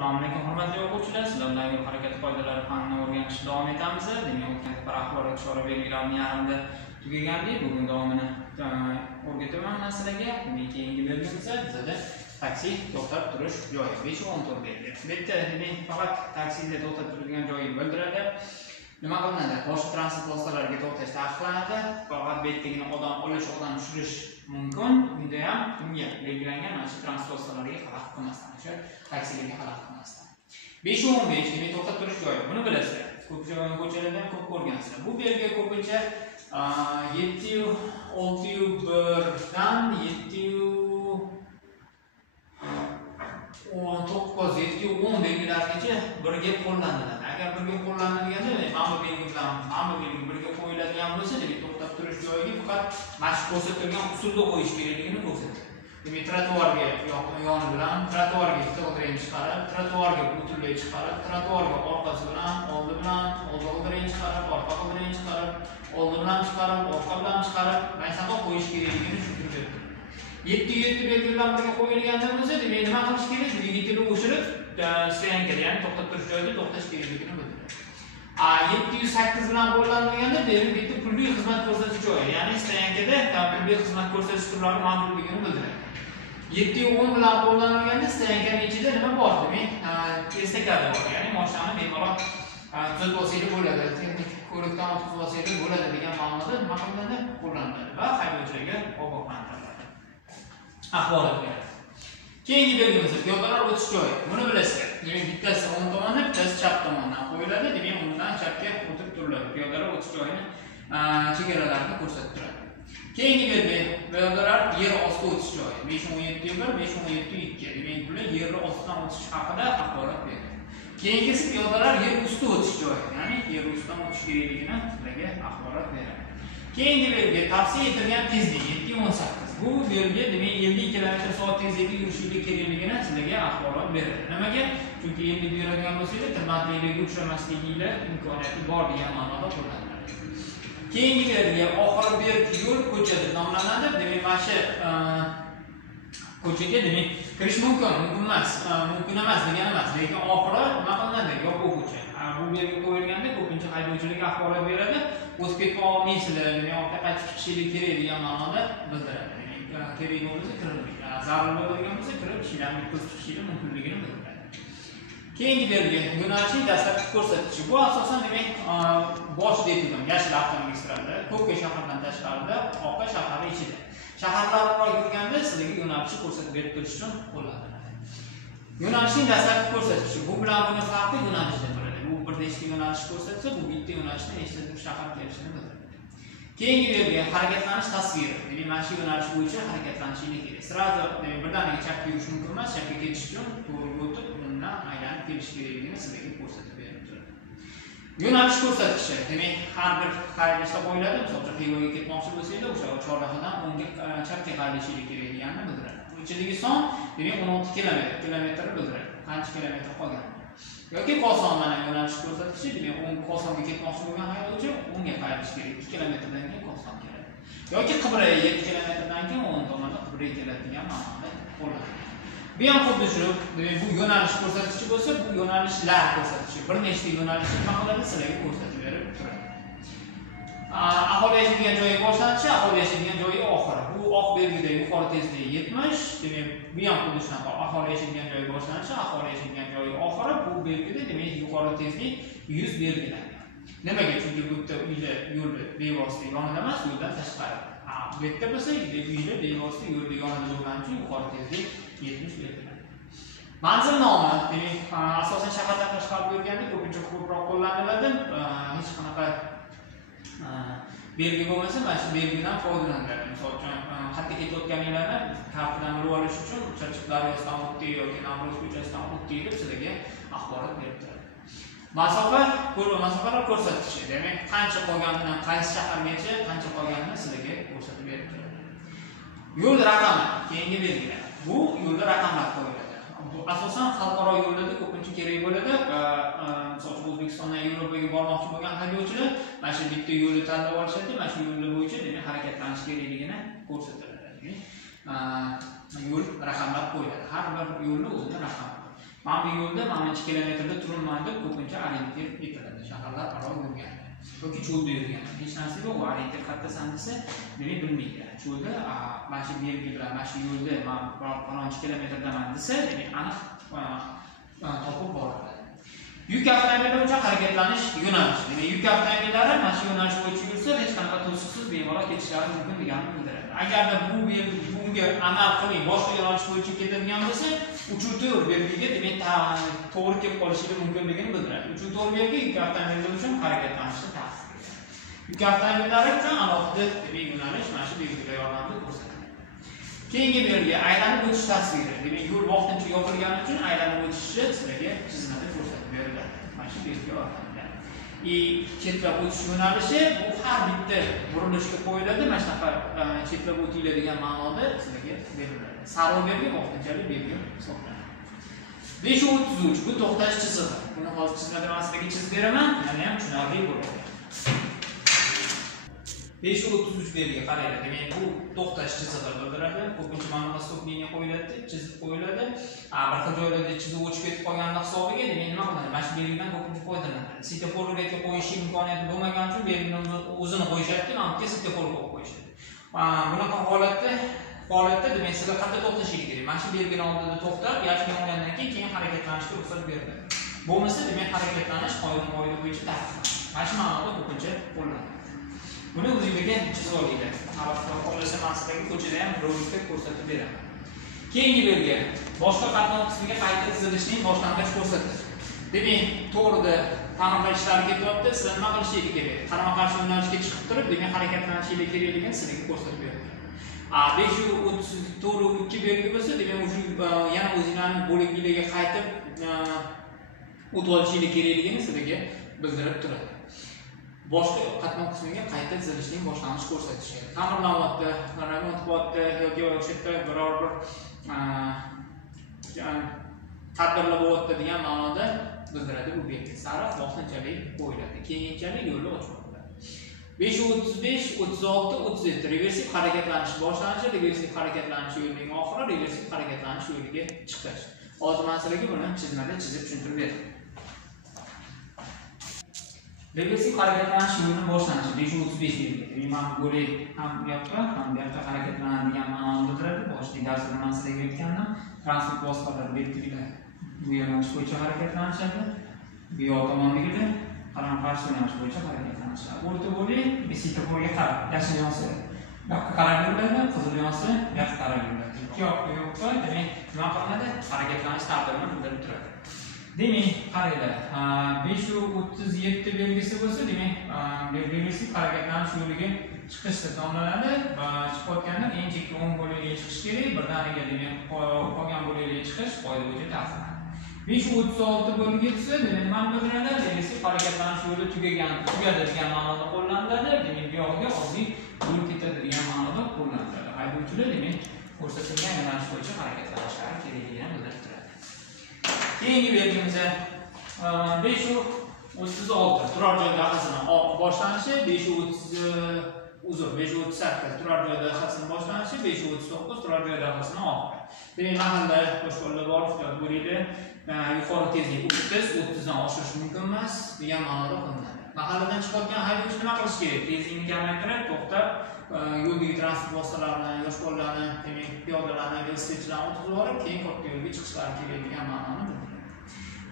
Assalomu alaykum hurmatli o'quvchilar. Sizlar bilan yo'l harakati qoidalari fanini o'rganishda davom etamiz. Demak, o'tgan safar axborot ishora belgilarini yarmida tugagandik. Bugun davomini o'rgataman men sizlarga. Demak, keyingi belgimizda bizda taksi to'xtab turish joyi 5-14 belgi. Bu yerda demak faqat taksida to'xtab turadigan joyni bildiradi. Nima qilinadi? Boshqa transport vositalariga to'xtash taqiqlanadi. Faqat bu yerdagina odam olish, odam tushirish mumkin. Bunda ham bunga belgilangan mana shu transport vositalariga xalaqit qilmasdan, o'sha taksilarga xalaqit qilmasdan. 5-15 demak to'xtab turish joyi. Buni bilasizlar. Ko'chalardan ko'p ko'rgansizlar. Bu belgi ko'pincha 7-6-1 dan 7-9-10 belgilargacha birga qo'llaniladi. Agar birga qo'llanilganda, mana bu belgi bilan mana bu belgi birga qo'yiladigan bo'lsa, demak to'xtab turish joyiga faqat mana shu ko'rsatilgan usulda qo'yish kerakligini ko'rsatadi. Demak, trotuarga yoni bilan, trotuarga g'ildirak chiqarib, trotuarga butunlay chiqarib, trotuarga orqasi bilan, oldi bilan, oldi g'ildirak chiqarib, orqa g'ildirak chiqarib, oldi bilan chiqarib, orqa bilan chiqarib, mana shunaqa qo'yish kerakligini tushuntirib berdi. 7 belgi bilan birga qo'yilganda bo'lsa, demak nima qilish kerak? Dvigatelni o'chirib, stoyankada, ya'ni to'xtab turish joyida to'xtash kerakligini bildiradi. 708 bilan qo'llanilganda, bu yerda pulli xizmat ko'rsatish joyi, ya'ni stoyankada pulli xizmat ko'rsatish turlari mavjudligini bildiradi. 7-10 bilan qo'llanilganda stoyankaning ichida nima bor? Demak, estakada bor, ya'ni mashinani bemalol tuzatib olsangiz bo'ladi, texnik ko'rikdan o'tkazib olsangiz bo'ladi degan ma'noda nima qilinadi? Qo'llaniladi va haydovchilarga ogohlantiriladi. Axborot beradi. Keyingi belgimiz piyodalar o'tish joyi. Buni bilasizlar. Demak, bittasi o'ng tomondan, bittasi chap tomondan qo'yiladi. Demak, undan chapga o'tib turiladi. Piyodalar o'tish joyini chegaralarini ko'rsatib turadi. Keyingi belgi piyodalar yer osti o'tish joyi. 5-17-1, 5-17-2. Demak, bular yer ostidan o'tish haqida axborot beradi. Keyingisi piyodalar yer usti o'tish joyi. Ya'ni yer ustidan o'tish kerakligini sizlarga axborot beradi. Keyingi belgi tavsiya etilgan tezlik 7-18. Bu belgi demak 50 km/soat tezlikda yurishlik kerakligini sizlarga axborot beradi. Nimaga? Chunki 50 yuradigan bo'lsangiz, tirbandliklarga uchramasligingiz imkoniyati bor degan ma'noda qo'llaniladi. Keyingi belgi oxiri berk yo'l ko'cha deb nomlanadi. Demak, mana shu ko'chaga demak kirish mumkin emas degan emas. Lekin oxiri nima qilinadi? Yopiq ko'cha. Bu belgi qo'yilganda ko'pincha haydovchilarga axborot beradi. O'tib ketib olmaysizlar, demak ortga qaytib chiqishingiz kerak degan ma'noda bildiradi. Kerak bo'lsa kirilmaydi. Zarur bo'ladigan bo'lsa kirib ishlarni bitkazib chiqishingiz mumkinligini bildiradi. Keyingi belgi yo'nalishning dastlabki ko'rsatkichi. Bu asosan demak boshida aytilgan yashil avtomagistralda, ko'kka shahardan tashqarida, oqqa shahar ichida. Shaharlararo yurganda sizlarga yo'nalishni ko'rsatib berib turish uchun qo'llaniladi. Yo'nalishning dastlabki ko'rsatkichi. Bu bilan buni farqli yo'nalishda bo'ladi. Bu bir nechta yo'nalish ko'rsatsa, bu bitta yo'nalishda nechta shahar kelishini bildiradi. Keyingi belgi harakatlanish tasviri. Demak, mana shu yo'nalish bo'yicha harakatlanishingiz kerak. Sirazi birdaniga chapga yurish mumkin emas, chapga ketish uchun to'g'riga o'tib, undan aylanib kelish kerakligini sizlarga ko'rsatib berib turadi. Yo'nalish ko'rsatkichi. Demak, har bir haydashda qo'yiladi. Masalan, Xivoga ketmoqchi bo'lsangiz, o'sha chorrahadan o'ngga chapga qayrishingiz kerakligini bildiradi. Ichidagi son, demak 16 kilometrni bildiradi. Qancha kilometr qolgan. Yoki qoson mana yo'nalish ko'rsatkichi, demak, o'ng qosonga ketmoqchi bo'lgan haydovchi o'ngga qayrish kerak. 2 kilometrdan keyin qoson keladi. Yoki qibraga 7 kilometrdan keyin o'ng tomonda qibraga keladi degan ma'noda qo'llaniladi. Bu ham xuddi shu, demak, bu yo'nalish ko'rsatkichi bo'lsa, bu yo'nalishlar ko'rsatkichi. Bir nechta yo'nalishni nima qiladi, sizlarga ko'rsatib berib turadi. Aholi yashaydigan joyi boshlanishi, aholi yashaydigan joyi oxiri. Bu oq belgida yuqori tezlik 70, demak, bu ham xuddi shunaqa. Aholi yashaydigan joyi boshlanishi, aholi yashaydigan joyi oxiri. Bu belgida demak yuqori tezlik 100 belgilangan. Nimaga? Chunki bu yerda uylar yo'lda bevosita yonida emas, yo'ldan tashqari. Bu yerda bo'lsa, uylar bevosita yo'lda yonida bo'lgani uchun yuqori tezlik 70 belgilangan. Manzil nomi, demak, asosan shahardan tashqarida yurganda ko'pincha ko'proq qo'llaniladi. Hech qanaqa belgi bo'lmasa, mana shu belgidan foydalaniladi. Misol uchun, xatga ketayotganinglarda kartadan bilib olish uchun Chirchiq daryosidan o'tdi yoki Navro'z ko'chasidan o'tdi deb sizlarga axborot berib turadi. Masofalar ko'rsatkichi. Demak, qancha qolganidan qaysi shahargacha qancha qolganini sizlarga ko'rsatib berib turadi. Yo'l raqami keyingi belgilar. Bu yo'lda raqamlar qo'yiladi. Bu asosan xalqaro yo'llarda ko'pincha kerak bo'ladi. Misol uchun O'zbekistondan Yevropaga bormoqchi bo'lgan haydovchilar mana shu bitta yo'lni tanlab olishadi. Mana shu yo'llar bo'yicha demak harakatlanish kerakligini ko'rsatiladi. Yo'l raqamlab qo'yiladi. Har bir yo'lning o'zining raqami. Mana bu yo'lda mana necha kilometrda turilmaydi deb ko'pincha orientir etiladi. Shaharlar aro yurgan yoki cho'lda yurgan. Hech narsa yo'q, orientir qayerdasan desa, demak bilmaydi. Cho'lda mana shu belgi bilan mana shu yo'lda men falonchi kilometrdaman desa, demak aniq topib boradi. Yuk avtomobillari uchun harakatlanish yo'nalishi. Demak, yuk avtomobillari mana shu yo'nalish bo'yicha yursa, hech qanaqa to'siqsiz bemalol ketishlari mumkin deganini bildiradi. Agarda bunga amal qilmay boshqa yo'nalish bo'yicha ketadigan bo'lsa, 3-4 belgiga demak to'g'ri kelib qolishligi mumkinligini bildiradi. 3-4 belgi yuk avtomobillar uchun harakatlanishni ta'minlaydi. Yuk avtomobillari uchun alohida demak yo'nalish mana shu belgilar yordamida ko'rsatiladi. Keyingi belgi aylanib o'tish tasviri. Demak, yo'l vaqtincha yopilgani uchun aylanib o'tishi sizlarga chizmada ko'rsatib beriladi. Mana shu belgi yordamida. Chetlab o'tish yo'nalishi bu har bitta burilishga qo'yiladi. Mana shunaqa chetlab o'tinglar degan ma'noda sizlarga beriladi. Sariq belgi vaqtinchalik belgi hisoblanadi. 5:33 bu to'xtash chizig'i. Buni hozir chizmada men sizlarga chizib beraman. Yana ham tushunarli bo'ladi. 5:33 belgi qaranglar. Demak, bu to'xtash chizig'i bildiradi. Ko'pincha mana bu stopniga qo'yiladi, chizib qo'yiladi. Bir xil joylarda chizib o'chib ketib qolganlar hisobiga demak nima qiladi? Mana shu belgidan ko'pincha foydalanadi. Svetoforga qo'yish imkoniyati bo'lmagan uchun belgini o'zini qo'yishadi, ammo svetoforga qo'yishadi. Bunaqa holatda demak sizlar qanday to'xtashingiz kerak? Mana shu belgini oldida to'xtab, yashil yongandan keyin harakatlanishga ruxsat beriladi. Bo'lmasa demak harakatlanish qoida bo'yicha taqiqlanadi. Mana shu ma'noda ko'pincha qo'llanadi. Buni o'zingizga chizib olinglar. Xabar qolsa men sizlarga ko'chada ham rolikda ko'rsatib beraman. Keyingi belgi boshqa qatnov qismiga qayta tizilishning boshlang'ich ko'rsatadi. Demak, to'g'rida ta'mirlash ishlari ketyapti, sizlar nima qilishingiz kerak? Qarama-qarshi yo'nalishga chiqib turib, demak harakatlanishingiz kerakligini sizlarga ko'rsatib beradi. 5:32 belgi bo'lsa, demak shu yana o'zingizning bo'lagilarga qaytib o'tib olishingiz kerakligini sizlarga bildirib turadi. Boshqa qatnov qismiga qayta tizilishning boshlanishi ko'rsatiladi. Ta'mirlanyapti, remontlanayapti yoki o'sha yerda biror bir tadbirlar bo'lyapti degan ma'noda bildiradi bu belgi. Sariq vaqtinchalik qo'yiladi, keyinchalik yo'lni ochib qo'yiladi. 5:35, 36, 37 reversiv harakatlanish boshlanishi, reversiv harakatlanish yo'lining oxiri, reversiv harakatlanish yo'liga chiqish. Hozir men sizlarga buni chizmada chizib tushuntirib beraman. Reversiv harakatlanish yo'lining boshlanishi 5:35 belgi. Men bo'lay ham bu yoqqa harakatlanadi degan ma'noni bildiradi. Boshqa darsda men sizlarga aytgandim. Transport vositalari belgilar bu yo'nalish bo'yicha harakatlanishadi. Bu yoq tomondagida qarama-qarshi yo'nalish bo'yicha harakatlanishadi. O'rta bo'lay, svetoforga qarab, yashil yonsa yoqqa qarab yuriladi, qizil yonsa yoqqa qarab yuriladi. Ikki yoqqa yo'qqa, demak, nima qilinadi? Harakatlanish tartibini bildirib turadi. Demak, qaranglar, 5:37 belgisi bo'lsa, demak, reversiv harakatlanish yo'liga chiqishda tomonlanadi va chiqayotganda eng chekka o'ng bo'lagiga chiqish kerak, birdaniga demak, qolgan bo'lagiga chiqish qoida bo'yicha ta'minlanadi. 5:36 belgi esa nima bildiradi? Reversiv harakatlanish yo'li tugadi degan ma'noda qo'llaniladi. Demak, bu yoqqa oddiy yo'l ketadi degan ma'noda qo'llaniladi. Haydovchilar demak, ko'rsatilgan yo'nalish bo'yicha harakatlanishlari kerakligini bildirib turadi. Keyingi belgimiz 5:36 turar joy dahasini boshlanishi, 5:38 turar joy dahasini boshlanishi, 5:39 turar joy dahasini oxiri. Demak, mahalla boshqalar bor, ehtiyot bo'laydi. Yuqori tezlik 30 dan oshirish mumkin emas degan ma'noda qilinadi. Mahalladan chiqayotgan haydovchi nima qilish kerak? Tezlikni kamaytirib, to'xtab, yo'ldagi transport vositalarini, yosh bolalarni, demak, piyodalarni, velosipedchilarni o'tkazib olib, keyin katta yo'lga chiqishlari kerak degan ma'noni bildiradi.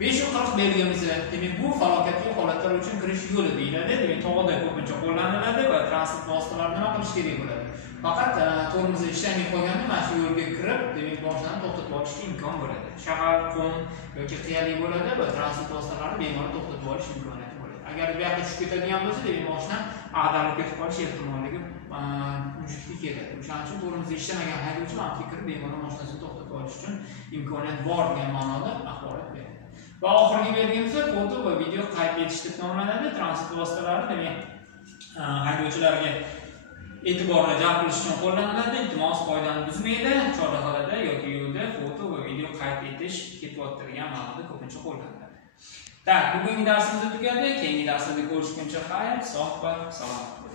5:40 belgimiz, demak, bu falokatli holatlar uchun kirish yo'li deyiladi. Demak, tog'da ko'pincha qo'llaniladi va transport vositalari nima qilish kerak bo'ladi? Faqat tormoz ishlamay qolganda mana shu yo'lga kirib, demak, boshdan to'xtatib olishga imkon bo'ladi. Shahar, qum yoki qiyalik bo'ladi va transport vositalarini bemalol to'xtatib olish imkoniyati bo'ladi. Agar bu yoqqa tushib ketadigan bo'lsa, demak, mashina ag'darilib ketib qolish ehtimolligi vujudga keladi. O'shaning uchun tormoz ishlamagan haydovchi vaqtga kirib bemalol mashinasini to'xtatib olish uchun imkoniyat bor degan ma'noda axborot beradi. Va oxirgi belgimiz foto va video qayd etish deb nomlanadi. Transport vositalari demak, haydovchilarga e'tiborni jalb qilish uchun qo'llaniladi. Iltimos, qoidani buzmaydi. Chorrahalarda yoki yo'lda foto va video qayd etish ketyapti degan ma'noda ko'pincha qo'llaniladi. Tak, bugungi darsimiz tugadi. Keyingi darslarda ko'rishguncha xayr, sog' va salomat bo'ling.